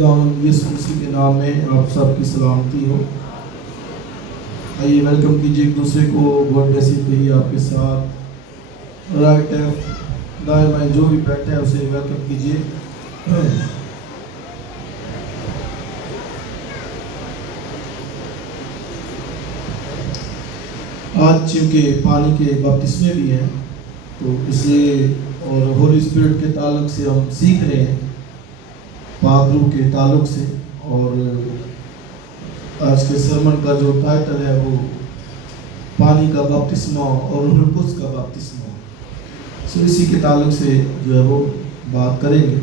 خداوند یسوع مسیح کے نام میں آپ سب کی سلامتی ہو۔ آئیے ویلکم کیجیے ایک دوسرے کو، گاڈ بلیس یو کہیے آپ کے ساتھ۔ رائٹ لیفٹ دائیں بائیں جو بھی بیٹھا ہے اسے ویلکم کیجیے۔ آج چونکہ پانی کے بپتسمے بھی ہیں تو اس لیے اور ہولی اسپرٹ کے تعلق سے ہم سیکھ رہے ہیں، پاک روح کے تعلق سے، اور آج کے سرمن کا جو ٹائٹل ہے وہ پانی کا بپتسمہ اور روح القدس کا بپتسمہ، سو اسی کے تعلق سے جو ہے وہ بات کریں گے۔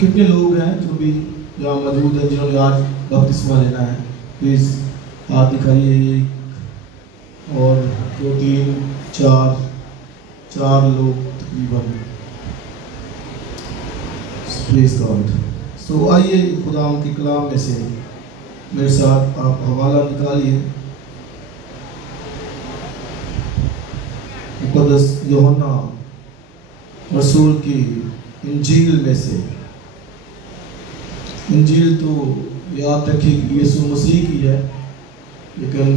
کتنے لوگ ہیں جو بھی یہاں موجود ہیں جنہوں نے آج بپتسمہ لینا ہے؟ پلیز ہاتھ دکھائیے۔ اور 2 3 4 لوگ تقریباً، پلیز گاڈ۔ سو آئیے خدا کے کلام میں سے میرے ساتھ آپ حوالہ نکالیے، مقدس یوحنا رسول کی انجیل میں سے۔ انجیل تو یاد رکھیں یسوع مسیح کی ہے، لیکن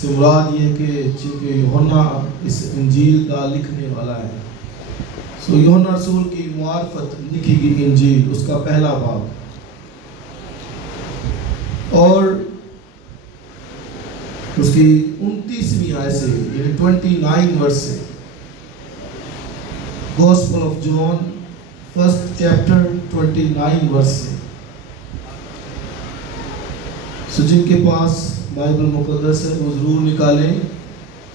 سے مراد یہ کہ چونکہ یوحنا اس انجیل کا لکھنے والا ہے، سو یوحنا رسول کی معرفت لکھی گئی انجیل، اس کا پہلا باب، اور اس کی 29ویں آیت سے یعنی 29 ورس سے، gospel of John first chapter 29 verse سے۔ سو جن کے پاس بائبل مقدس ہے وہ ضرور نکالیں،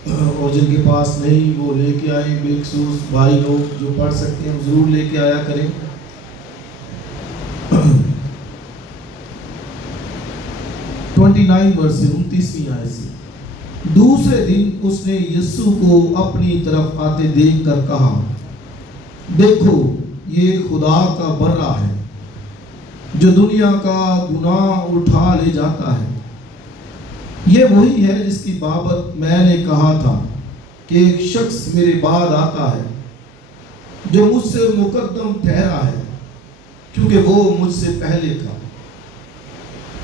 اور جن کے پاس نہیں وہ لے کے آئیں۔ بالخصوص بھائی لوگ جو پڑھ سکتے ہیں ضرور لے کے آیا کریں۔ 29 ورس سے 29ویں آیت سے، دوسرے دن اس نے یسوع کو اپنی طرف آتے دیکھ کر کہا، دیکھو یہ خدا کا برہ ہے جو دنیا کا گناہ اٹھا لے جاتا ہے۔ یہ وہی ہے جس کی بابت میں نے کہا تھا کہ ایک شخص میرے بعد آتا ہے جو مجھ سے مقدم ٹھہرا ہے، کیونکہ وہ مجھ سے پہلے تھا،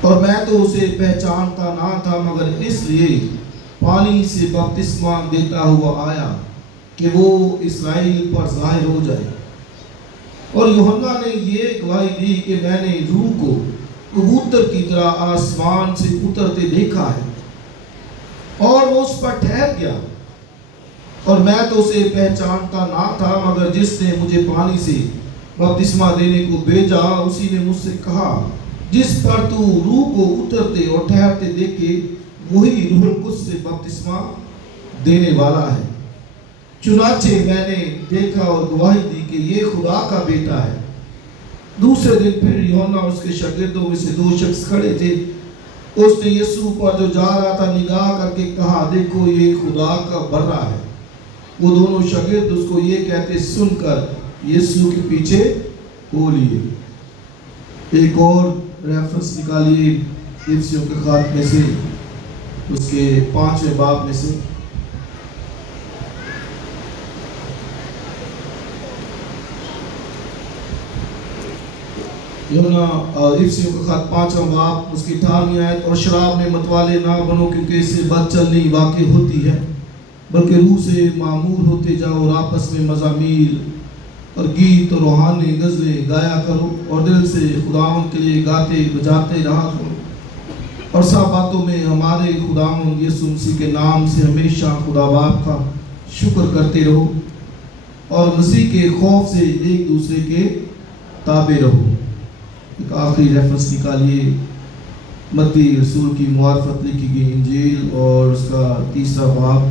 اور میں تو اسے پہچانتا نہ تھا، مگر اس لیے پانی سے بپتسمہ دیتا ہوا آیا کہ وہ اسرائیل پر ظاہر ہو جائے۔ اور یوحنا نے یہ گواہی دی کہ میں نے روح کو کبوتر کی طرح آسمان سے اترتے دیکھا ہے، اور وہ اس پر ٹھہر گیا، اور میں تو اسے پہچانتا نہ تھا، مگر جس نے مجھے پانی سے بپتسمہ دینے کو بھیجا اسی نے مجھ سے کہا، جس پر تو روح کو اترتے اور ٹھہرتے دیکھے وہی روح القدس سے بپتسمہ دینے والا ہے۔ چنانچہ میں نے دیکھا اور گواہی دی کہ یہ خدا کا بیٹا ہے۔ دوسرے دن پھر یوحنا اس کے شاگردوں میں سے 2 شخص کھڑے تھے۔ اس نے یسوع پر جو جا رہا تھا نگاہ کر کے کہا، دیکھو یہ خدا کا برہ ہے۔ وہ دونوں شاگرد اس کو یہ کہتے سن کر یسوع کے پیچھے ہو لیے۔ ایک اور ریفرنس نکالیے افسیوں کے خط میں سے، اس کے 5ویں باب میں سے۔ یوحنا افسیوں کا خط 5واں باب اس کی 18ویں آیت، اور شراب میں متوالے نہ بنو کیونکہ اس سے بد چلنی واقع ہوتی ہے، بلکہ روح سے معمور ہوتے جاؤ، اور آپس میں مزامیر اور گیت اور روحانی غزلیں گایا کرو، اور دل سے خداوند کے لیے گاتے بجاتے رہا کرو، اور سب باتوں میں ہمارے خداوند یسوع مسیح کے نام سے ہمیشہ خدا باپ کا شکر کرتے رہو، اور مسیح کے خوف سے ایک دوسرے کے تابع رہو۔ ایک آخری ریفرنس نکالیے متی رسول کی معرفت لکھی گئی انجیل اور اس کا 3واں باب،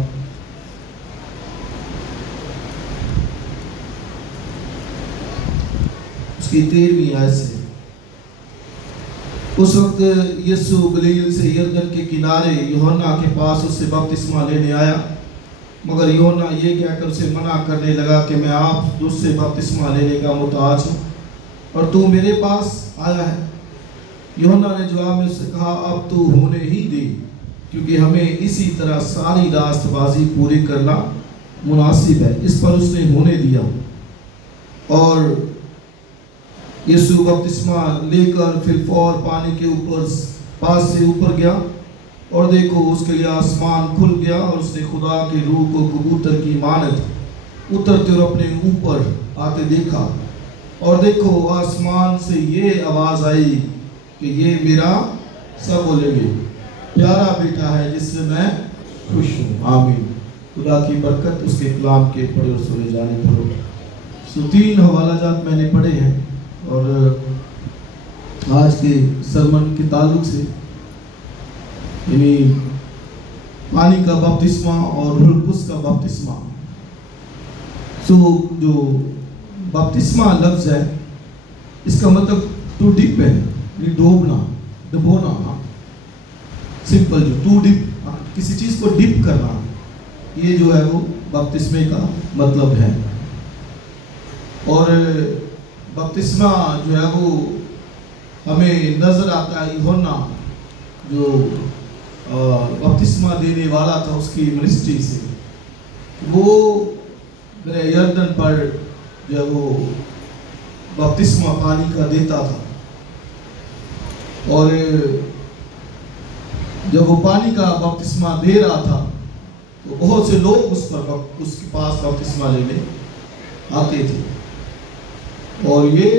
اس کی 13ویں آیت سے۔ اس وقت یسوع گلیل سے یردن کے کنارے یوحنا کے پاس اس سے بپتسمہ لینے آیا، مگر یوحنا یہ کہہ کر اسے منع کرنے لگا کہ میں آپ تجھ سے بپتسمہ لینے کا محتاج ہوں، اور تو میرے پاس آیا ہے۔ یوحنا نے جواب میں سے کہا، اب تو ہونے ہی دے، کیونکہ ہمیں اسی طرح ساری راست بازی پوری کرنا مناسب ہے۔ اس پر اس نے ہونے دیا۔ اور یسوع بپتسمہ لے کر پھر فور پانی کے اوپر پاس سے اوپر گیا، اور دیکھو اس کے لیے آسمان کھل گیا، اور اس نے خدا کے روح کو کبوتر کی مانند اترتے اور اپنے اوپر آتے دیکھا، اور دیکھو آسمان سے یہ آواز آئی کہ یہ میرا سب بولیں گے پیارا بیٹا ہے جس سے میں خوش ہوں۔ آمین۔ خدا کی برکت اس کے کلام کے پڑھے اور سنے جانے پڑھو۔ سو 3 حوالہ جات میں نے پڑھے ہیں، اور آج کے سرمن کے تعلق سے یعنی پانی کا بپتسمہ اور روح القدس کا بپتسمہ۔ سو جو بپتسمہ لفظ ہے اس کا مطلب ٹو ڈپ ہے، یعنی ڈوبنا، ڈبونا، سمپل جو ٹو ڈپ، کسی چیز کو ڈپ کرنا، یہ جو ہے وہ بپتسمے کا مطلب ہے۔ اور بپتسمہ جو ہے وہ ہمیں نظر آتا ہے یوحنا جو بپتسمہ دینے والا تھا اس کی منسٹری سے، وہ یردن پر جو ہے وہ بپتسمہ پانی کا دیتا تھا، اور جب وہ پانی کا بپتسمہ دے رہا تھا تو بہت سے لوگ اس کے پاس بپتسمہ لینے آتے تھے، اور یہ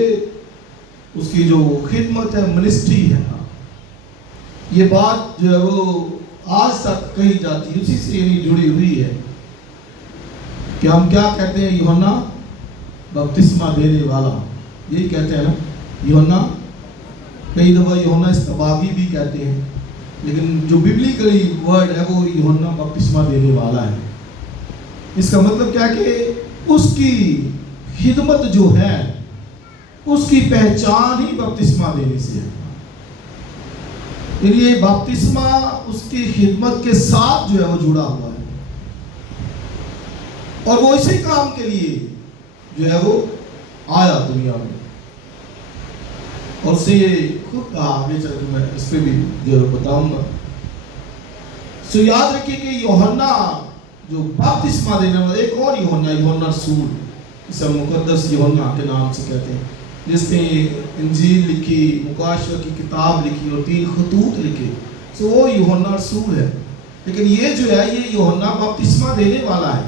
اس کی جو خدمت ہے، منسٹری ہے، یہ بات جو ہے وہ آج تک کہی جاتی ہے، اسی سے یعنی جڑی ہوئی ہے کہ ہم کیا کہتے ہیں، یوحنا بپتسمہ دینے والا، یہی کہتے ہیں نا یوحنا۔ کئی دفعہ یوحنا استباغی بھی کہتے ہیں، لیکن جو ببلیکلی ورڈ ہے وہ یوحنا بپتسمہ دینے والا ہے۔ اس کا مطلب کیا کہ اس کی خدمت جو ہے اس کی پہچان ہی بپتسمہ دینے سے ہے، یعنی یہ بپتسمہ اس کی خدمت کے ساتھ جو ہے وہ جڑا ہوا ہے، اور وہ اسی کام کے لیے جو ہے وہ آیا دنیا میں، اور سے یہ خود کہا، آگے چل کے میں اس پہ بھی جو بتاؤں گا۔ سو یاد رکھیے کہ یوحنا جو بپتسمہ دینے والا، ایک اور یوحنا رسول، اسے مقدس یوحنا کے نام سے کہتے ہیں، جس نے انجیل لکھی، مکاشفہ کی کتاب لکھی اور 3 خطوط لکھے، سو وہ یوحنا رسول ہے۔ لیکن یہ جو ہے یہ یوحنا بپتسمہ دینے والا ہے،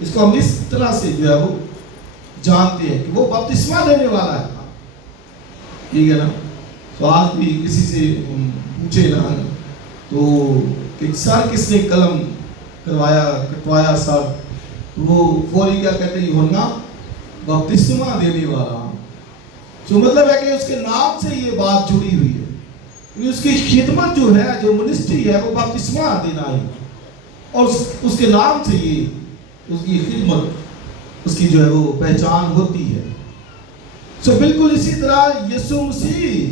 اس کو ہم اس طرح سے جو ہے وہ جانتے ہیں کہ وہ بپتسمہ دینے والا ہے، ٹھیک ہے نا۔ تو آج بھی کسی سے پوچھے نا تو کہ سر کس نے قلم کٹوایا سر، وہ فوری کیا کہتے ہیں، یوحنا بپتسمہ دینے والا۔ تو مطلب ہے کہ اس کے نام سے یہ بات جڑی ہوئی ہے، اس کی خدمت جو ہے، جو منسٹری ہے، وہ بپتسمہ دینا ہے، اور اس کے نام سے یہ اس کی خدمت، اس کی جو ہے وہ پہچان ہوتی ہے۔ سو بالکل اسی طرح یسوع مسیح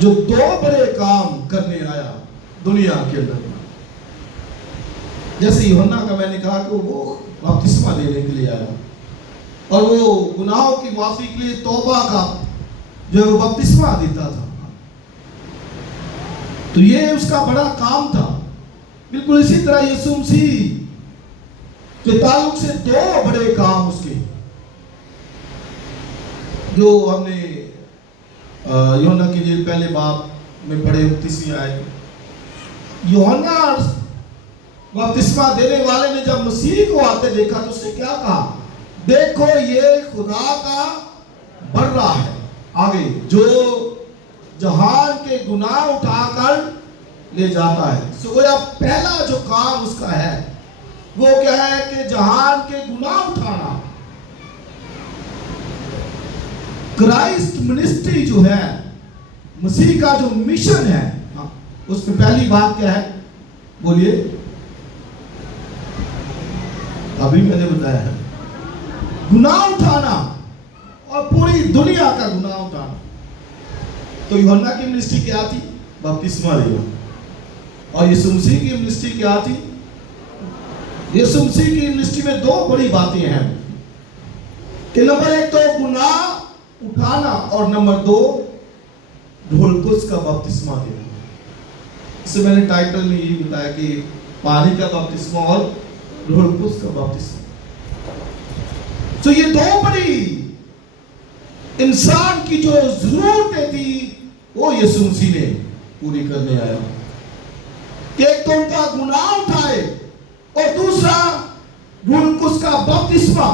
جو 2 بڑے کام کرنے آیا دنیا کے اندر، جیسے یوحنا کا میں نے کہا کہ وہ بپتسمہ دینے کے لیے آیا، اور وہ گناہوں کی معافی کے لیے توبہ کا جو ہے وہ بپتسمہ دیتا تھا، تو یہ اس کا بڑا کام تھا۔ بالکل اسی طرح یسوع مسیح کے تعلق سے 2 بڑے کام اس کے، جو ہم نے یوحنا کی انجیل پہلے باب میں پڑھے 29ویں آیت۔ یوحنا بپتسمہ دینے والے نے جب مسیح کو آتے دیکھا تو اس نے کیا کہا، دیکھو یہ خدا کا بڑا ہے، آگے جو جہان کے گناہ اٹھا کر لے جاتا ہے۔ سو گویا پہلا جو کام اس کا ہے وہ کیا ہے کہ جہان کے گناہ اٹھانا۔ کرائسٹ منسٹری جو ہے، مسیح کا جو مشن ہے، اس میں پہلی بات کیا ہے، بولیے، ابھی میں نے بتایا ہے، گناہ اٹھانا، اور پوری دنیا کا گناہ اٹھانا۔ تو یوحنا کی منسٹری کیا تھی، بپتسمہ دینا، اور یسوع مسیح کی منسٹری کیا تھی، یسوع مسیح کی منسٹری میں 2 بڑی باتیں ہیں کہ نمبر 1 تو گناہ اٹھانا، اور نمبر 2 روح القدس کا بپتسمہ دینا۔ اس سے میں نے ٹائٹل میں یہ بتایا کہ پانی کا بپتسمہ اور روح القدس کا بپتسمہ۔ تو یہ دو بڑی انسان کی جو ضرورتیں تھی وہ یسوع مسیح نے پوری کرنے آیا کہ ایک تو ان کا گناہ اٹھائے اور دوسرا روح القدس کا بپتسمہ.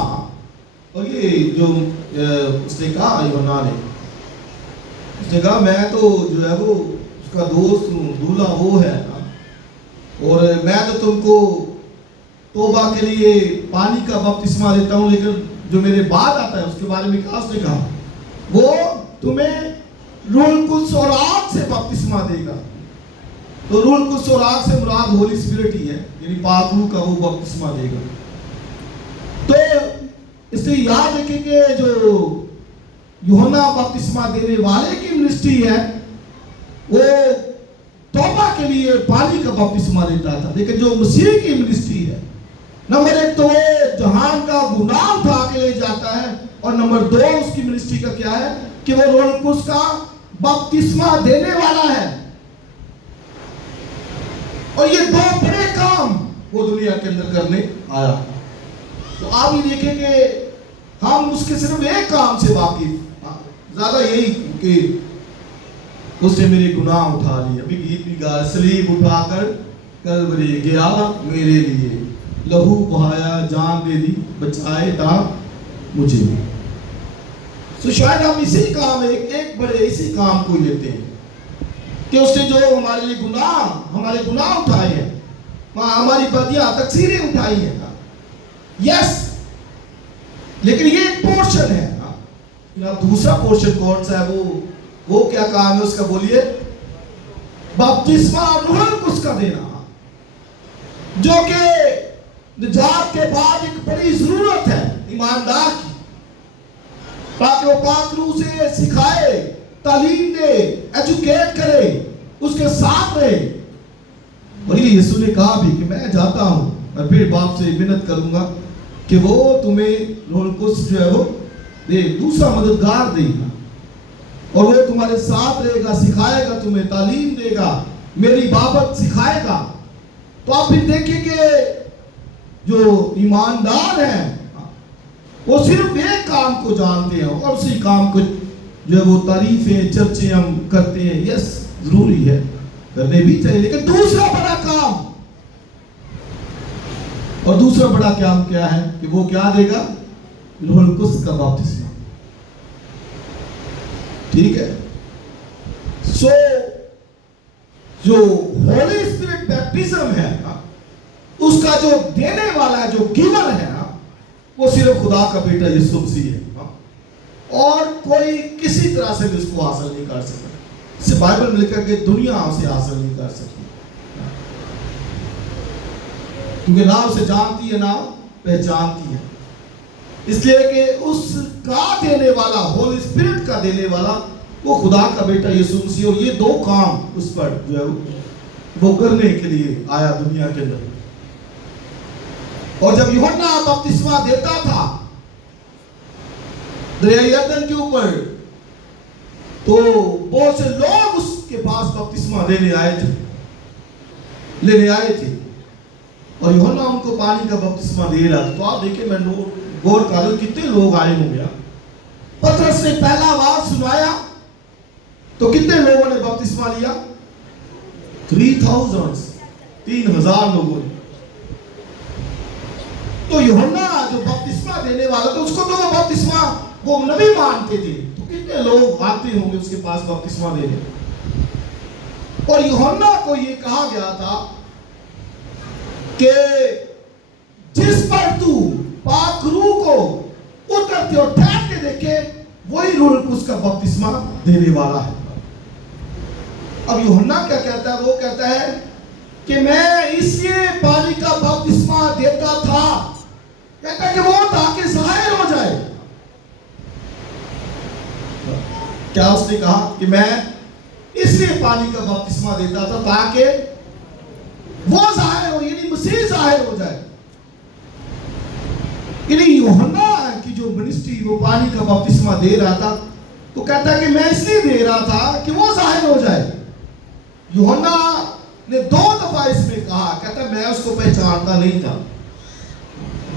اور یہ جو اس نے کہا یوحنا نے، اس نے کہا میں تو جو ہے وہ اس کا دوست ہوں، دولہا وہ ہے نا، اور میں تو تم کو توبہ کے لیے پانی کا بپتسمہ دیتا ہوں، لیکن جو میرے بعد آتا ہے اس کے بارے میں کیا اس نے کہا، وہ تمہیں روح القدس اور آگ سے بپتسمہ دے گا. تو روح القدس اور آگ سے مراد ہولی اسپرٹ ہی ہے، یعنی پاک روح کا وہ بپتسمہ دے گا. تو اس سے یاد رکھیں کہ جو یوحنا بپتسمہ دینے والے کی منسٹری ہے وہ توبہ کے لیے پانی کا بپتسمہ دیتا تھا، لیکن جو مسیح کی منسٹری ہے، نمبر ایک تو وہ جہان کا گناہ اٹھا کے لے جاتا ہے، اور نمبر دو اس کی منسٹری کا کیا ہے کہ وہ روح القدس کا بپتسمہ دینے والا ہے. اور یہ دو بڑے کام وہ دنیا کے اندر کرنے آیا. تو آپ یہ دیکھیں کہ ہم اس کے صرف ایک کام سے واقف، زیادہ یہی کہ اس نے میرے گناہ اٹھا لیے. ابھی گیت بھی گا، صلیب اٹھا کر کلوری گیا میرے لیے، لہو بہایا جان دے دی بچائے تا مجھے. تو شاید ہم اسی کام ایک بڑے اسی کام کو لیتے ہیں کہ اس نے جو ہمارے لیے ہمارے گناہ اٹھائے ہیں، ہماری بدیاں تقصیریں اٹھائی ہیں. یس، لیکن یہ ایک پورشن ہے. دوسرا پورشن کون سا ہے؟ وہ کیا کام ہے اس کا؟ بولیے، بپتسمہ روح القدس کا دینا، جو کہ نجات کے بعد ایک بڑی ضرورت ہے ایماندار کی، تاکہ وہ پاک روح سے سکھائے، تعلیم دے، ایجوکیٹ کرے، اس کے ساتھ رہے. اور یہ یسوع نے کہا بھی کہ میں جاتا ہوں اور پھر باپ سے منت کروں گا کہ وہ تمہیں روح القدس جو ہے وہ دے، دوسرا مددگار دے گا، اور وہ تمہارے ساتھ رہے گا، سکھائے گا، تمہیں تعلیم دے گا، میری بابت سکھائے گا. تو آپ پھر دیکھیں کہ جو ایماندار ہیں وہ صرف ایک کام کو جانتے ہیں، اور اسی کام کو جو ہے وہ تعریفیں چرچے ہم کرتے ہیں. یس، ضروری ہے، کرنے بھی چاہیے، لیکن دوسرا بڑا کام، اور دوسرا بڑا کام کیا ہے کہ وہ کیا دے گا؟ روح القدس کا بپتسمہ. ٹھیک ہے. سو جو ہولی اسپرٹ بیپٹزم ہے اس کا جو دینے والا ہے، جو گیور ہے نا، وہ صرف خدا کا بیٹا یسوع مسیح ہے، اور کوئی کسی طرح سے بھی اس کو حاصل نہیں کر سکتا. اسے بائبل میں لکھا کہ دنیا اسے حاصل نہیں کر سکتی، کیونکہ نہ اسے جانتی ہے نہ پہچانتی ہے. اس لیے کہ اس کا دینے والا، ہولی اسپرٹ کا دینے والا، وہ خدا کا بیٹا یسوع مسیح، اور یہ دو کام اس پر جو ہے وہ کرنے کے لیے آیا دنیا کے اندر. اور جب یوحنا بپتسمہ دیتا تھا دریائے یردن کے اوپر، تو بہت سے لوگ اس کے پاس بپتسمہ لینے آئے تھے، اور یوحنا ان کو پانی کا بپتسمہ دے رہا تھا. تو آپ دیکھیں، میں غور کر کتنے لوگ آئے ہوں گے. پترس نے پہلا آواز سنایا تو کتنے لوگوں نے بپتسمہ لیا؟ 3,000 لوگوں نے. تو یوحنا جو بپتسمہ دینے والا تھا، اس کو تو وہ بپتسمہ وہ نبی مانتے تھے، تو کتنے لوگ آتے ہوں گے اس کے پاس بپتسمہ دینے. اور یوحنا کو یہ کہا گیا تھا کہ جس پر تو پاک روح کو اترتے اور ٹھہرتے دیکھے، وہی روح القدس کا بپتسمہ دینے والا ہے. اب یوحنا کیا کہتا ہے؟ وہ کہتا ہے کہ میں اس لیے پانی کا بپتسمہ دیتا تھا، کہتا ہے کہ وہ تاکہ ظاہر ہو جائے. کیا اس نے کہا کہ میں اس لیے پانی کا بپتسمہ دیتا تھا تاکہ وہ ظاہر ہو، یعنی مسیح ظاہر ہو جائے. یعنی یوحنا کی جو منسٹری، وہ پانی کا بپتسمہ دے رہا تھا، تو کہتا ہے کہ میں اس لیے دے رہا تھا کہ وہ ظاہر ہو جائے. یوحنا نے 2 دفعہ اس میں کہا، کہتا ہے میں اس کو پہچانتا نہیں تھا.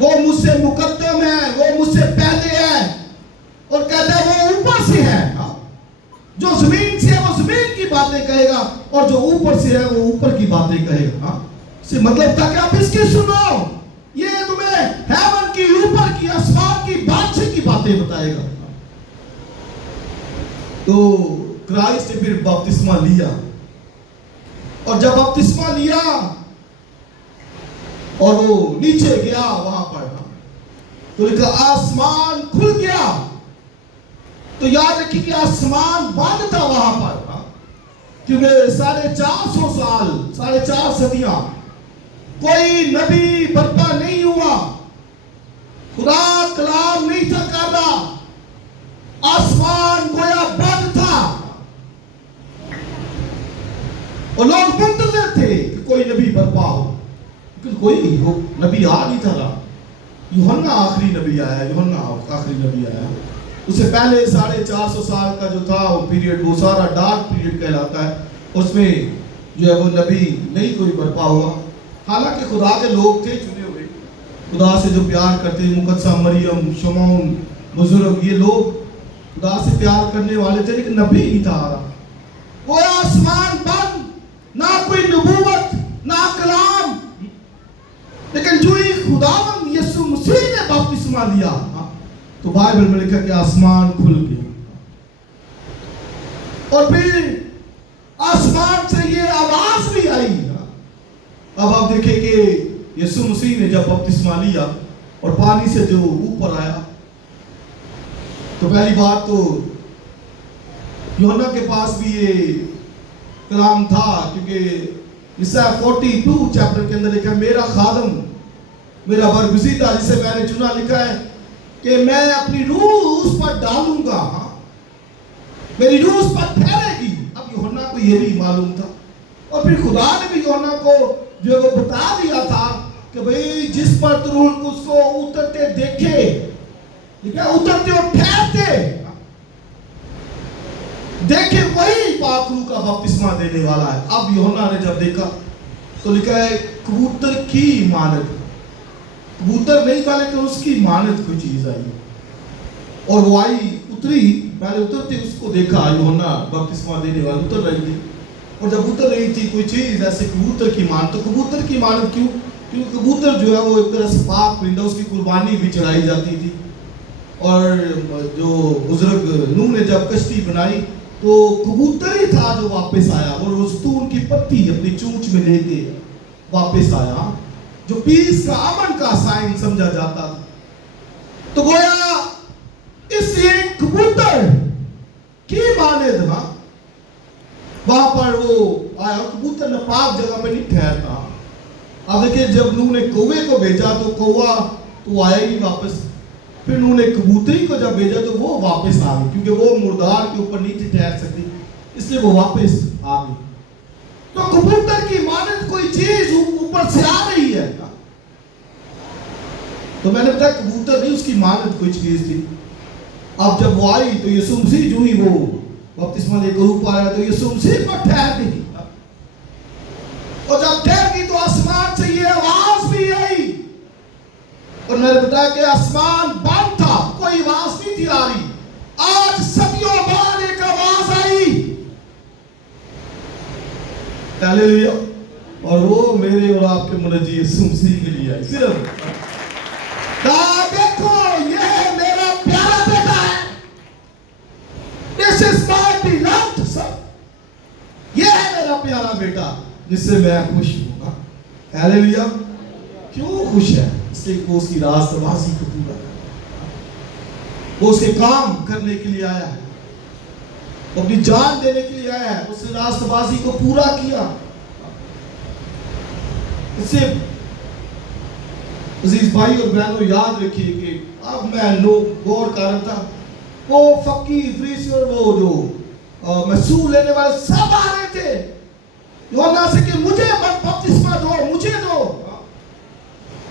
وہ مجھ سے مقدم ہے، وہ مجھ سے پہلے ہے، اور کہتا ہے وہ اوپر سے ہے. جو زمین سے ہے وہ زمین کی باتیں کہے گا، اور جو اوپر سے ہے وہ اوپر کی باتیں کہے گا. سے مطلب تھا کہ آپ اس کی سنو، یہ تمہیں ہیون کی، اوپر کی، آسمان کی بادشاہ کی باتیں بتائے گا. تو کرائسٹ نے پھر بپتسمہ لیا، اور جب بپتسمہ لیا اور وہ نیچے گیا وہاں پر، تو لکھا آسمان کھل گیا. تو یاد رکھیے کہ آسمان بند تھا وہاں پر، کیونکہ 450 سال، 4.5 صدیاں کوئی نبی برپا نہیں ہوا، خدا کلام نہیں تھا کر رہا، آسمان گویا بند تھا، اور لوگ منتظر تھے کہ کوئی نبی برپا ہو، لیکن کوئی نبی آ نہیں تھا رہا. یوحنا آخری نبی آیا، یوحنا آخری نبی آیا. اس سے پہلے 450 سال کا جو تھا وہ پیریڈ، وہ سارا ڈارک پیریڈ کہلاتا ہے. اس میں جو ہے وہ نبی نہیں کوئی برپا ہوا. حالانکہ خدا کے لوگ تھے چنے ہوئے، خدا سے جو پیار کرتے، مقدسہ مریم، شمعون، بزرگ، یہ لوگ خدا سے پیار کرنے والے تھے، لیکن نبی نہیں تھا آ رہا. وہ آسمان بند، نہ کوئی نبوت، نہ کلام. لیکن جو ہی خداوند یسوع مسیح نے بپتسمہ لیا، تو بائبل میں لکھا کہ آسمان کھل گیا. اور پھر آسمان سے یہ آواز بھی آئی. اب آپ دیکھیں کہ یسوع مسیح نے جب بپتسمہ لیا اور پانی سے جو اوپر آیا، تو پہلی بات تو یوحنا کے پاس بھی یہ کلام تھا، کیونکہ یسایا 42 چیپٹر کے اندر لکھا ہے میرا خادم، میرا برگزیدہ جسے میں نے چنا، لکھا ہے کہ میں اپنی روح اس پر ڈالوں گا، میری روح اس پر ٹھہرے گی. اب یوحنا کو یہ بھی معلوم تھا، اور پھر خدا نے بھی یوحنا کو جو وہ بتا دیا تھا کہ بھئی جس پر تو روح القدس کو اترتے دیکھے، اترتے اور ٹھہرتے دیکھے، وہی پاک روح کا بپتسمہ دینے والا ہے. اب یوحنا نے جب دیکھا تو لکھا ہے کبوتر کی مانند، کبوتر نہیں تھا لیکن اس کی مانند کوئی چیز آئی، اور وہ آئی، اتری. پہلے اترتے اس کو دیکھا، یوحنا بپتسمہ دینے والا اتر رہی تھی، اور جب اتر رہی تھی کوئی چیز ایسے کبوتر کی مانند. تو کبوتر کی مانند کیوں؟ کیونکہ کبوتر جو ہے وہ ایک طرح سے پاک پرندہ، اس کی قربانی بھی چڑھائی جاتی تھی. اور جو بزرگ نوح نے جب کشتی بنائی تو کبوتر ہی تھا جو واپس آیا، اور وہ زیتون کی پتی اپنی چونچ میں لے کے واپس آیا، جو پیس کا، امن کا سائن سمجھا جاتا تھا. تو گویا اس ایک کبوتر کی مانند وہاں پر وہ آیا. کبوتر ناپاک جگہ پہ نہیں ٹھہرتا. اب دیکھیں جب نوح نے کوے کو بھیجا تو کوہ تو آیا ہی واپس. پھر نوح نے کبوتری کو جب بھیجا تو وہ واپس آ گئی، کیونکہ وہ مردار کے اوپر نہیں تھی ٹھہر سکتی، اس لیے وہ واپس آ گئی. تو کبوتر کی مانند کوئی چیز اوپر سے آ رہی ہے. تو میں نے بتایا کبوتر نہیں، اس کی مانند کوئی چیز تھی. اب جب وہ آئی تو یسوع مسیح جو ہی وہ بپتسمہ لے کر اوپر آیا تو یسوع مسیح پر ٹھہر گئی، اور جب ٹھہر گئی تو آسمان سے یہ آواز بھی آئی. اور میں نے بتایا کہ آسمان بند تھا، کوئی آواز نہیں تھی آ رہی. آج صدیوں بعد ایک آواز آئی، ہاللیلویا، اور وہ میرے اور آپ کے منجی یسوع مسیح کے لیے آئی. صرف کہا دیکھو یہ میرا پیارا بیٹا ہے، this is my beloved son، یہ ہے میرا پیارا بیٹا جس سے میں خوش ہوں. ہاللیلویا. کیوں خوش ہے؟ اس لیے وہ اس کی راست بازی کو پورا کرتا، وہ اس کے کام کرنے کے لیے آیا ہے، اپنی جان دینے کے لیے آیا ہے، اس نے راست بازی کو پورا کیا. اس سے عزیز بھائی اور بہنوں یاد رکھیے کہ اب میں غور کر رہا تھا، وہ فقیر، فریسی اور وہ جو محصول لینے والے سب آ رہے تھے یوحنا سے کہ مجھے بپتسمہ دو، مجھے دو.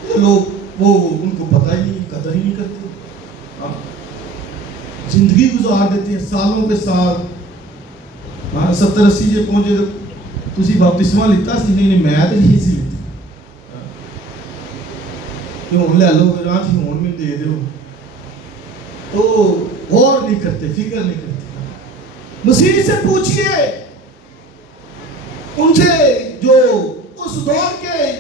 یہ لوگ وہ ان کو پتہ ہی نہیں، قدر ہی نہیں کرتے، زندگی گزار دیتے ہیں سالوں کے سال. 70-80 جے پہنچے تو تسی بپتسمہ لیتا سی؟ نہیں میں تو یہ سی لیتی. کہ ہوں لے لو پھر آج ہوں میں دے دو، تو غور نہیں کرتے، فکر نہیں کرتے۔ مسیح سے پوچھئے، ان سے جو اس دور کے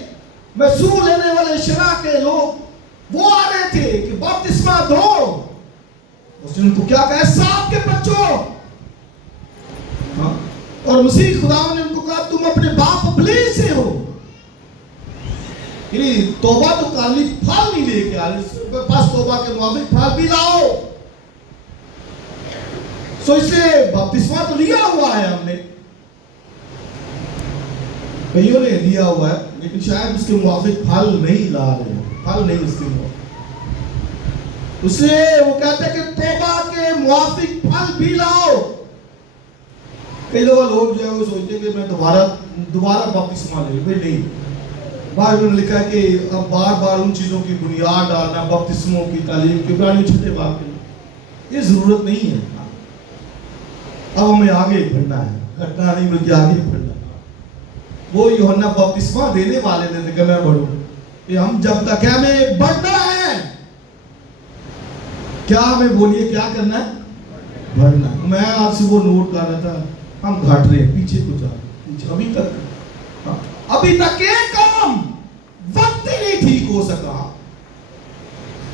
مسیح لینے والے شرع کے لوگ وہ آ رہے تھے کہ بپتسمہ دو، اس نے ان کو کیا کہا؟ سانپ کے بچوں۔ اور مسیح خدا نے ان کو کہا تم اپنے باپ ابلیس سے ہو، یعنی توبہ تو کالی پھل نہیں لے کے آ رہے، پاس توبہ کے موافق پھل بھی لاؤ۔ سو اس لیے بپتسمہ تو لیا ہوا ہے ہم نے، کئیوں نے لیا ہوا ہے، لیکن شاید اس کے موافق پھل نہیں لا رہے ہیں، پھل نہیں اس کے موافق۔ اس لیے وہ کہتے ہیں کہ توبہ کے موافق پھل بھی لاؤ۔ کئی لوگ جو ہے وہ سوچتے ہیں کہ میں دوبارہ بپتسمہ لے لوں، نہیں، بائبل میں لکھا ہے کہ اب بار بار ان چیزوں کی بنیاد ڈالنا، بپتسموں کی تعلیم کی، عبرانیوں چھٹے باب کے، یہ ضرورت نہیں ہے۔ اب ہمیں آگے بڑھنا ہے، گھٹنا نہیں بلکہ آگے بڑھنا۔ وہ یوحنا بپتسمہ دینے والے نے کہ میں بڑھوں، کہ ہم جب تک ہمیں بڑھنا ہے، کیا ہمیں بولیے کیا کرنا ہے؟ بڑھنا ہے۔ میں آپ سے وہ نوٹ کر رہا تھا، ہم گھٹ رہے ہیں، پیچھے کو جا رہے ہیں، ابھی تک ایک کام وقت ہی نہیں ٹھیک ہو سکا۔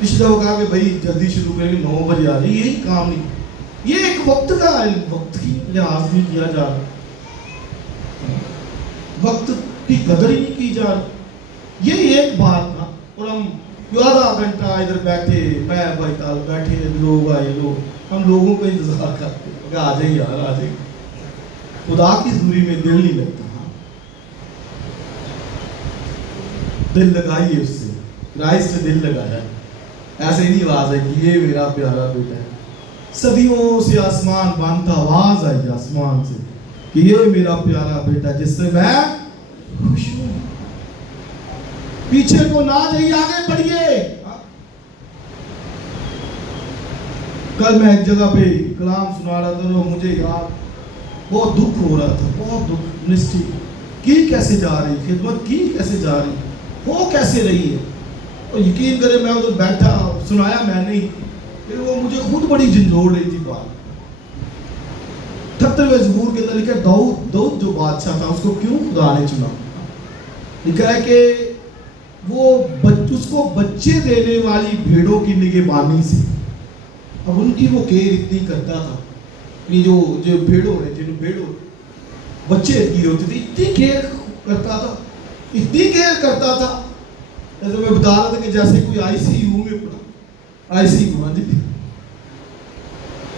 پچھلے وہ کہا کہ بھائی جلدی شروع کریں گے، 9 بجے آ رہی، یہی کام نہیں، یہ ایک وقت کا وقت کی لحاظ نہیں کیا جا رہا، وقت کی قدر ہی نہیں کی جا رہی، یہ ایک بات تھا۔ اور ہم آدھا گھنٹہ ادھر بیٹھے، میں بھائی تال بیٹھے، لوگ آئے، ہم لوگوں کو انتظار کرتے کہ آ جائیں یار، آ جائیں۔ خدا کی حضوری میں دل نہیں لگتا، دل لگائیے اس سے، کرائسٹ سے دل لگایا، ایسے نہیں آواز ہے کہ یہ میرا پیارا بیٹا ہے۔ صدیوں سے آسمان بانتا آواز آئی آسمان سے کہ یہ میرا پیارا بیٹا جس سے میں خوش ہوں۔ پیچھے کو نہ جائیے، آگے بڑھیے۔ کل میں ایک جگہ پہ کلام سنا رہا تھا، مجھے یاد بہت دکھ ہو رہا تھا، بہت دکھ، منسٹری کی کیسے جا رہی، خدمت کی کیسے جا رہی، وہ کیسے رہی ہے۔ اور یقین کرے میں ادھر بیٹھا، سنایا میں نہیں، کہ وہ مجھے خود بڑی جھنجھوڑ رہی تھی بات۔ 78ویں زبور کے اندر لکھا ہے داؤد جو بادشاہ تھا، اس کو کیوں خدا نے چنا؟ لکھا ہے کہ وہ اس کو بچے دینے والی بھیڑوں کی نگہبانی سے، اب ان کی وہ کیئر اتنی کرتا تھا، یہ جو بھیڑوں ہیں، جن بھیڑوں بچے کی ہوتی تھی، اتنی کیئر کرتا تھا، اتنی کیئر کرتا تھا۔ جیسے میں بتا رہا تھا کہ جیسے کوئی آئی سی یو میں پڑا، آئی سی یو، ہاں جی،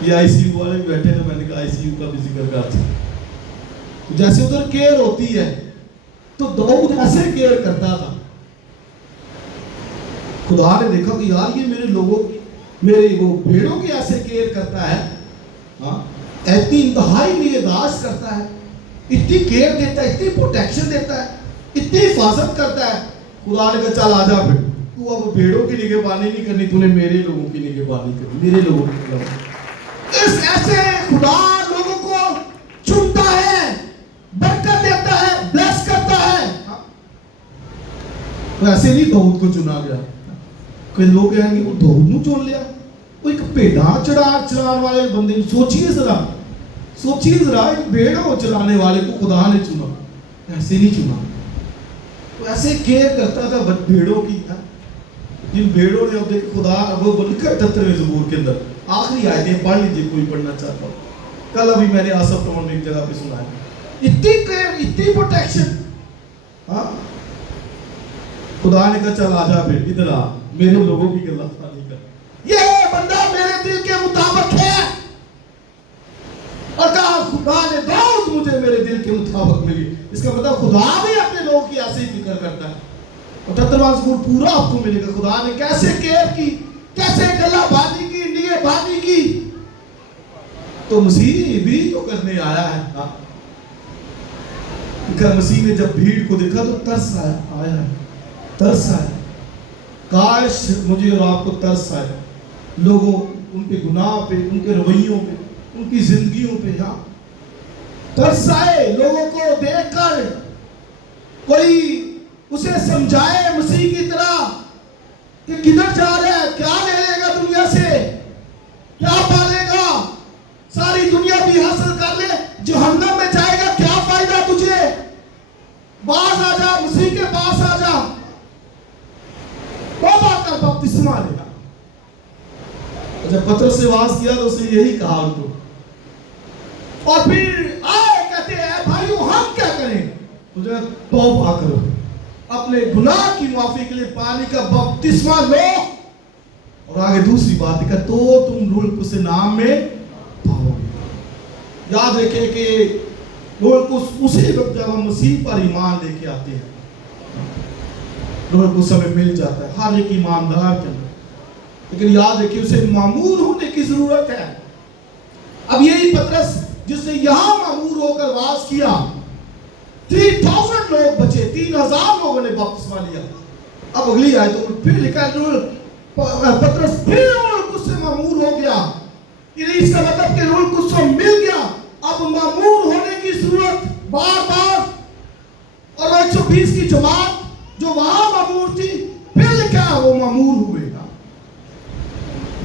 یہ آئی سی یو والے بیٹھے تھے، میں نے کہا آئی سی یو کا بھی ذکر کرتا ہوں، جیسے ادھر کیئر ہوتی ہے تو داؤد ایسے کیئر کرتا تھا۔ خدا نے دیکھا کہ یار یہ میرے لوگوں کی، میرے وہ بھیڑوں کی ایسے کیئر کرتا ہے، ہاں، اتنی انتہائی نگہداشت کرتا ہے، اتنی کیئر دیتا ہے، اتنی پروٹیکشن دیتا ہے، اتنی حفاظت کرتا ہے۔ خدا نے کہا چل آجا پھر، تو اب بھیڑوں کی نگہبانی نہیں کرنی، تو نے میرے لوگوں کی نگہبانی کرنی، میرے لوگوں کی نگہبانی۔ اس ایسے خدا لوگوں کو چنتا ہے، برکت دیتا ہے، بلیس کرتا ہے۔ ویسے نہیں داؤد کو چنا گیا، کہ لوگ کہیں گے وہ داؤد نو چن لیا، وہ ایک بھیڑاں چران والے بندے، سوچیے ذرا ایک بھیڑوں چلانے والے کو خدا نے چنا، ایسے نہیں چنا، وہ ایسے کیئر کرتا تھا بھیڑوں کی، جن بھیڑوں نے اب دیکھ خدا، اب وہ لکھا ہے 78ویں زبور کے اندر، آخری آیتیں پڑھ لیجیے کوئی پڑھنا چاہتا ہو، کل ابھی میں نے آصف ٹاؤن میں ایک جگہ پہ سنا ہے، اتنی کیئر، اتنی پروٹیکشن۔ ہاں، خدا نے کہا چل آجا پھر ادھر آ، میرے لوگوں کی گلا نہیں کر، یہ بندہ میرے دل کے مطابق ہے، اور کہا خدا نے داؤد مجھے میرے دل کے مطابق ملی۔ اس کا مطلب خدا بھی اپنے لوگوں کی ایسے ہی فکر کرتا ہے۔ 78واں زبور پورا آپ کو ملے گا، خدا نے کیسے کیئر کی، کیسے گلا بازی کی، نگہبانی کی، تو مسیح بھی تو کرنے آیا ہے۔ مسیح نے جب بھیڑ کو دیکھا تو ترس آیا، ترس آیا، کاش مجھے اور آپ کو ترس آئے لوگوں، ان کے گناہ پہ، ان کے رویوں پہ، ان کی زندگیوں پہ، ہاں ترس آئے لوگوں کو دیکھ کر، کوئی اسے سمجھائے مسیح کی طرح، کہ کدھر جا رہا ہے, کیا لے لے گا دنیا سے, کیا پالے گا, ساری دنیا بھی حاصل کر لے, جہنم میں جائے گا, کیا فائدہ تجھے, باز آ جا, مسیح کے پاس آ جا, توبہ کر, بپتسمہ لے گا. جب پترس سے واز کیا تو اس نے یہی کہا ان کو, اور پھر آئے کہتے ہیں بھائیو ہم کیا کریں, مجھے توبہ کرو, اپنے گناہ کی معافی کے لیے پانی کا بپتسمہ لو, اور آگے دوسری بات ہے تو تم روح القدس نام میں پاؤ گے. یاد رکھیں کہ روح القدس اسی وقت جب ہم مسیح پر ایمان لے کے آتے ہیں, روح القدس ہمیں مل جاتا ہے ہر ایک ایماندار کے اندر, لیکن یاد رکھیں اسے معمور ہونے کی ضرورت ہے. اب یہی پترس جس نے یہاں معمور ہو کر واز کیا, 3000 لوگ بچے, 3000 لوگوں نے بپتسمہ لیا. اب اگلی آیت تو پھر لکھا ہے پترس پھر روح القدس سے معمور ہو گیا. یعنی اس کا مطلب کہ روح القدس کو مل گیا, اب معمور ہونے کی ضرورت بار بار. اور 120 کی جماعت جو وہاں معمور تھی, پھر لکھا ہے وہ معمور ہوئے گا.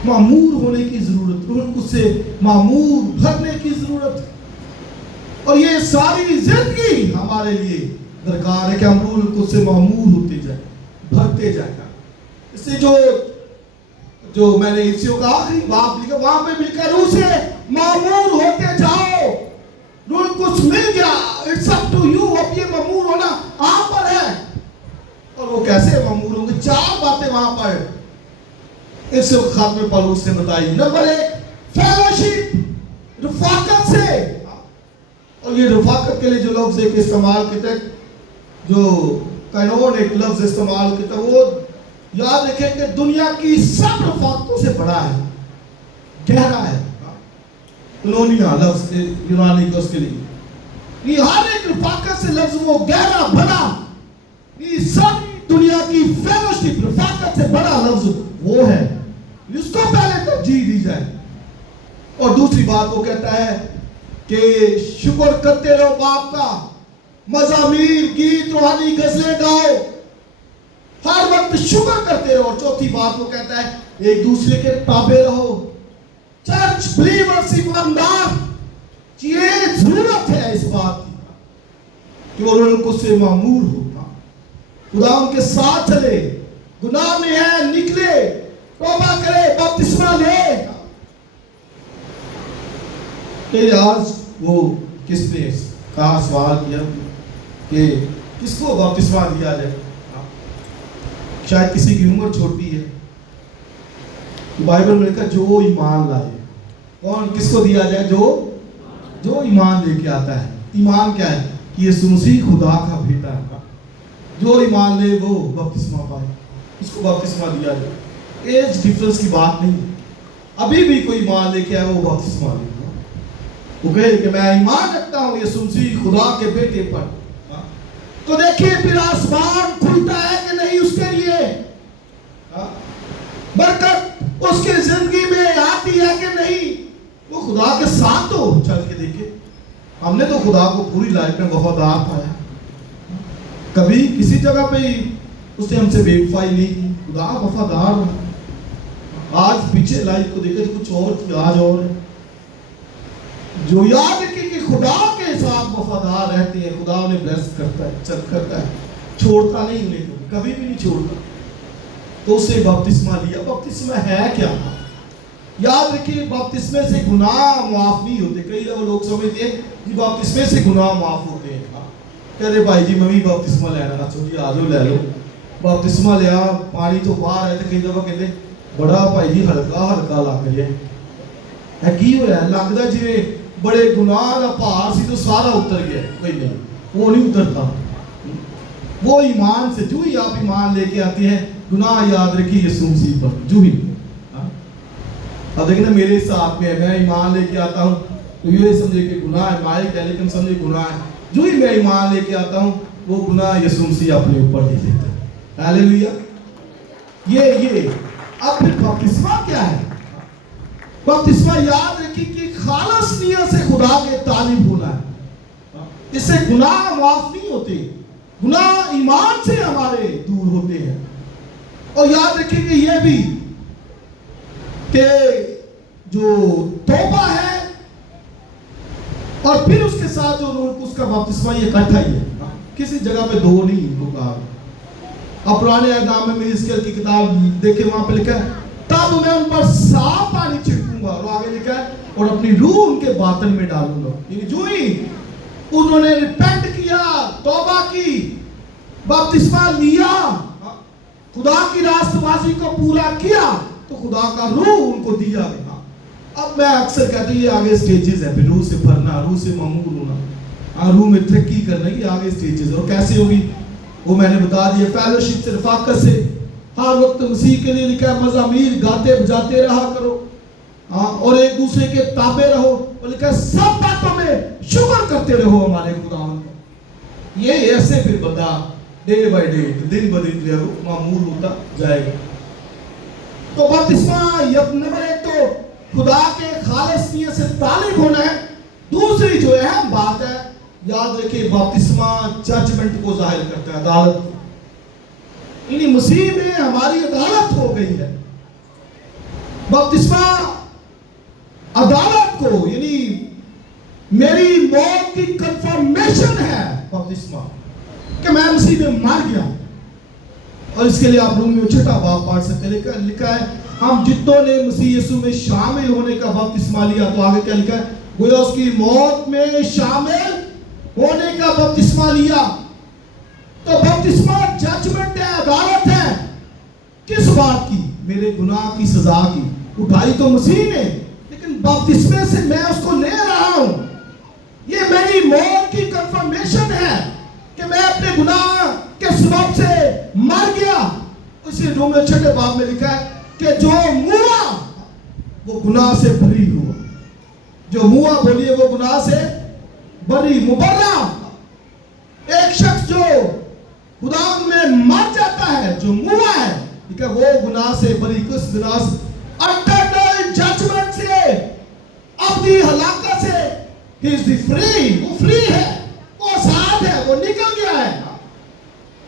معمور ہونے کی ضرورت, روح القدس سے معمور بھرنے کی ضرورت. اور یہ ساری زندگی ہمارے لیے درکار ہے کہ ہم روح القدس سے معمور ہوتے جائیں, بھرتے جائیں. اس سے جو میں نے افسیوں کا آخری باب لکھا وہاں پہ مل کر روح سے معمور ہوتے جاؤ. روح القدس مل گیا, اٹس اپ ٹو یو. اب یہ معمور ہونا آپ پر ہے. اور وہ کیسے معمور ہوں گے, 4 باتیں وہاں پر اس خاتمے پالوس نے بتائی. نمبر 1 فیلوشپ, رفاقت سے. اور یہ رفاقت کے لیے جو لفظ ایک استعمال کیا ہے, جو کائنون ایک لفظ استعمال کیا ہے, وہ یاد رکھیں کہ دنیا کی سب رفاقتوں سے بڑا ہے, گہرا ہے. کلونیا لفظ یونانی کا اس کے لیے, یہ ہر ایک رفاقت سے لفظ وہ گہرا بڑا, یہ سب دنیا کی فیلوشپ رفاقت سے بڑا لفظ وہ ہے, اس کو پہلے ترجیح دی جائے. اور دوسری بات وہ کہتا ہے کہ شکر کرتے رہو باپ کا, مزامیر گیت روحانی غزلیں گاؤ, ہر وقت شکر کرتے رہو. اور چوتھی بات وہ کہتا ہے ایک دوسرے کے تابع رہو. چرچ بلیورز ایماندار, یہ ضرورت ہے اس بات کی کہ وہ روح القدس سے معمور ہوگا, خدا ان کے ساتھ چلے, گناہ میں ہے نکلے, توبہ کرے, بپتسمہ لے. کہ آج وہ کس نے کہا سوال کیا کہ کس کو بپتسمہ دیا جائے. شاید کسی کی عمر چھوٹی ہے, بائبل میں لکھا جو ایمان لائے. کون کس کو دیا جائے, جو ایمان لے کے آتا ہے. ایمان کیا ہے کہ یسوع مسیح خدا کا بیٹا ہے. جو ایمان لے وہ بپتسمہ پائے, اس کو بپتسمہ دیا جائے. ایج ڈیفرنس کی بات نہیں, ابھی بھی کوئی ایمان لے کے آئے وہ بپتسمہ لے. وہ کہے کہ میں ایمان رکھتا ہوں یسوع مسیح خدا کے بیٹے پر, تو دیکھیے پھر آسمان کھلتا ہے کہ نہیں اس کے لیے, برکت اس کے زندگی میں آتی ہے کہ نہیں. وہ خدا کے ساتھ تو چل کے دیکھے. ہم نے تو خدا کو پوری لائف میں وفادار پایا, کبھی کسی جگہ پہ اس نے ہم سے بے وفائی نہیں کی. خدا وفادار ہے. آج پیچھے لائف کو دیکھے تو کچھ اور تھی, آج اور ہے. جو یاد رکھے کہ خدا کے ساتھ وفادار رہتے ہیں, خدا انہیں بلیس کرتا ہے, چل کرتا ہے, چھوڑتا نہیں انہیں, کبھی بھی نہیں چھوڑتا. تو اس نے بپتسمہ لیا. بپتسمہ ہے کیا؟ یاد رکھیے بپتسمے سے گناہ معاف نہیں ہوتے. کئی لوگ سمجھتے ہیں کہ بپتسمے سے گناہ معاف ہوتے ہیں. کہتے بھائی جی میں بھی بپتسمہ لینا, اچھا جی آ جاؤ لے لو. بپتسمہ لیا, پانی تو باہر ہے, تو کئی دفعہ کہتے بڑا بھائی جی ہلکا ہلکا لگ رہا ہے. کی ہوا لگتا جی بڑے گناہ کا پہاڑ سی تو سارا اتر گیا. کوئی نہیں, وہ نہیں اترتا. وہ ایمان سے جو ہی آپ ایمان لے کے آتے ہیں, گناہ یاد رکھیے یسوع مسیح پر جو ہی. اب دیکھیں نا میرے ساتھ میں میں ایمان لے کے آتا ہوں تو یہ سمجھے کہ گناہ ہے, مالک ہے لیکن سمجھے گناہ ہے. جو ہی میں ایمان لے کے آتا ہوں وہ گناہ یسوع مسیح اپنے اوپر لے لیتا ہے. ہاللیلویا. یہ اب پھر بپتسمہ کیا ہے؟ بپتسمہ یاد رکھیے کہ خالص نیت سے خدا کے طالب ہونا ہے. اس سے گناہ معاف نہیں ہوتے, گناہ ایمان سے ہمارے دور ہوتے ہیں. اور یاد رکھیں گے یہ بھی کہ جو توبہ ہے اور پھر اس کے ساتھ جو اس کا بپتسمہ یہ اکٹھا ہی ہے، کسی جگہ پہ دو نہیں کو کہا۔ اب پرانے اعدام میں حزقیل کی کتاب دیکھیں، وہاں پہ لکھا ہے تب میں ان پر صاف پانی چھڑکوں گا، اور آگے لکھا ہے اور اپنی روح ان کے باطن میں ڈالوں گا۔ یعنی جو ہی انہوں نے ریپینٹ کیا، توبہ کی، بپتسمہ لیا، خدا کی راست بازی کو پورا کیا، تو خدا کا روح ان کو دیا گیا۔ اب میں اکثر کہتا ہوں یہ آگے سٹیجز ہے، پھر روح سے بھرنا، روح سے معمول ہونا، روح میں ترقی کرنا، یہ آگے سٹیجز ہے۔ اور کیسے ہوگی وہ میں نے بتا دیا، فیلوشپ سے، رفاقت سے، ہر وقت مسیح کے لیے لکھا ہے مزامیر گاتے بجاتے رہا کرو، اور ایک دوسرے کے تابع رہو، اور لکھا ہے سب باتوں میں شکر کرتے رہو ہمارے خداوند کا۔ یہ ایسے پھر بندہ ڈے بائی ڈے، دن بدن جو ہے وہ معمول ہوتا جائے گا۔ تو بپتسمہ نمبر ایک تو خدا کے خالص نیت سے طالب ہونا ہے۔ دوسری جو اہم بات ہے، یاد رکھیں بپتسمہ ججمنٹ کو ظاہر کرتا ہے، عدالت کو۔ یعنی مسیح میں ہماری عدالت ہو گئی ہے۔ بپتسمہ عدالت کو، یعنی میری موت کی کنفرمیشن ہے بپتسمہ، کہ میں مسیح میں مر گیا۔ اور اس کے لیے آپ رومیو 6 باب پڑھ سکتے ہیں، لکھا ہے ہم جتوں نے مسیح یسوع میں شامل ہونے کا بپتسمہ لیا، تو آگے کیا لکھا ہے، گویا اس کی موت میں شامل ہونے کا بپتسمہ لیا۔ تو بپتسمہ ججمنٹ ہے، عدالت ہے، کس بات کی؟ میرے گناہ کی سزا کی۔ اٹھائی تو مسیح نے، لیکن بپتسمے سے میں اس کو لے رہا ہوں۔ یہ میری موت کی کنفرمیشن ہے کہ میں اپنے گناہ کے سبب سے مر گیا۔ اسی رومیو 6 باب میں لکھا ہے کہ جو موا وہ گناہ سے بری ہوا، جو موا بولیے وہ گناہ سے بری، مبرہ۔ ایک شخص جو خدا میں مر جاتا ہے، جو موا ہے، کہ وہ گناہ سے بری، کس گناہ سے؟ اٹرنل ججمنٹ سے، ابدی ہلاکت سے۔ he is the free، وہ فری ہے، وہ آزاد ہے، وہ نکل گیا ہے۔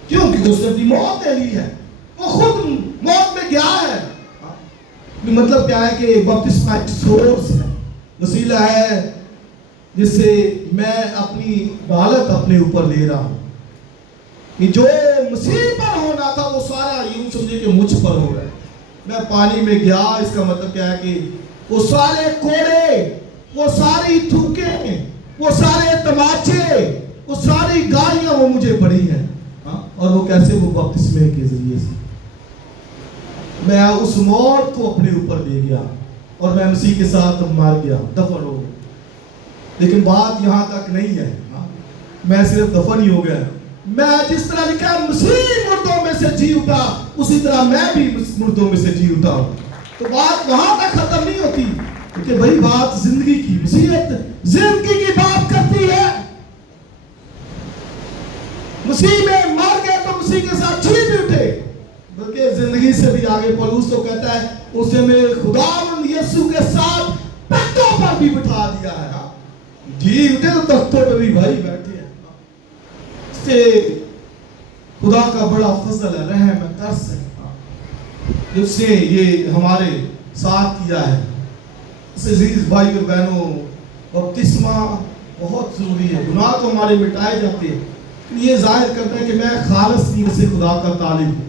کیوں؟ کہ اس نے اپنی موت دے لی ہے، وہ خود موت میں گیا ہے۔ مطلب کیا ہے کہ بپتسمہ ایک سورس ہے، وسیلہ ہے جس سے میں اپنی عدالت اپنے اوپر لے رہا ہوں۔ جو مسیح پر ہونا تھا وہ سارا یوں سمجھے کہ مجھ پر ہو رہا ہے۔ میں پانی میں گیا، اس کا مطلب کیا ہے کہ وہ سارے کوڑے، وہ ساری تھوکیں، وہ سارے تماچے، وہ ساری گالیاں وہ مجھے پڑی ہیں۔ اور وہ کیسے؟ وہ بپتسمے کے ذریعے سے میں اس موت کو اپنے اوپر لے گیا، اور میں مسیح کے ساتھ مر گیا، دفن ہو گیا۔ لیکن بات یہاں تک نہیں ہے، میں صرف دفن ہی ہو گیا۔ میں جس طرح لکھا ہے مسیح مردوں میں سے جی اٹھا، اسی طرح میں بھی مردوں میں سے جی اٹھا ہوں۔ تو بات وہاں تک ختم نہیں ہوتی، کہ بھئی بات زندگی کی، مسیحیت زندگی کی بات کرتی ہے۔ مسیح میں مر گئے تو مسیح کے ساتھ جی بھی اٹھے، بلکہ زندگی سے بھی آگے پولس تو کہتا ہے اس نے میرے خداوند یسوع کے ساتھ تختوں پر بھی بٹھا دیا ہے۔ جی اٹھے تو تختوں پہ بھی بھائی بیٹھے ہیں۔ اس سے خدا کا بڑا فضل ہے، رحم ہے، ترس ہے، جس سے یہ ہمارے ساتھ کیا ہے۔ عزیز بھائی اور بہنوں، بپتسمہ بہت ضروری ہے۔ گناہ تو ہمارے مٹائے جاتے ہیں، یہ ظاہر کرتا ہے کہ میں خالص نیت سے خدا کا طالب ہوں۔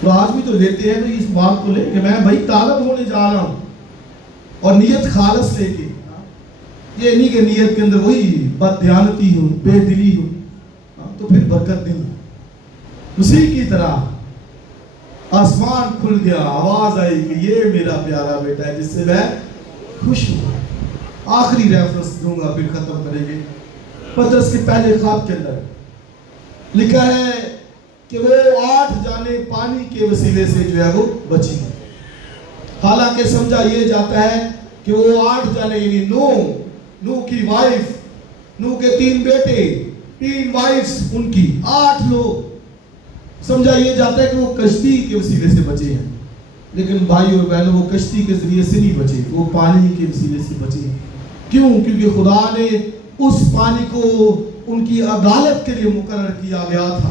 تو آج بھی تو لیتے ہیں، تو اس بات کو لے کہ میں بھائی طالب ہونے جا رہا ہوں، اور نیت خالص لے کے، یہ نہیں کہ نیت کے اندر وہی بددیانتی ہو، بے دلی ہو، تو پھر برکت نہیں۔ مسیح کی طرح آسمان کھل گیا، آواز آئی کہ یہ میرا پیارا بیٹا ہے جس سے میں خوش ہوں۔ آخری ریفرنس دوں گا، پھر ختم کریں گے۔ پترس کے پہلے خط کے اندر لکھا ہے کہ وہ 8 جانیں پانی کے وسیلے سے جو ہے وہ بچی ہیں۔ حالانکہ سمجھا یہ جاتا ہے کہ وہ 8 جانیں یعنی نوح کی وائف، نوح کے 3 بیٹے، 3 وائفز ان کی، 8 لوگ، سمجھا یہ جاتا ہے کہ وہ کشتی کے وسیلے سے بچے ہیں۔ لیکن بھائی اور بہنوں، وہ کشتی کے ذریعے سے نہیں بچے، وہ پانی کے وسیلے سے بچے ہیں۔ کیوں؟ کیونکہ خدا نے اس پانی کو ان کی عدالت کے لیے مقرر کیا گیا تھا۔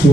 So,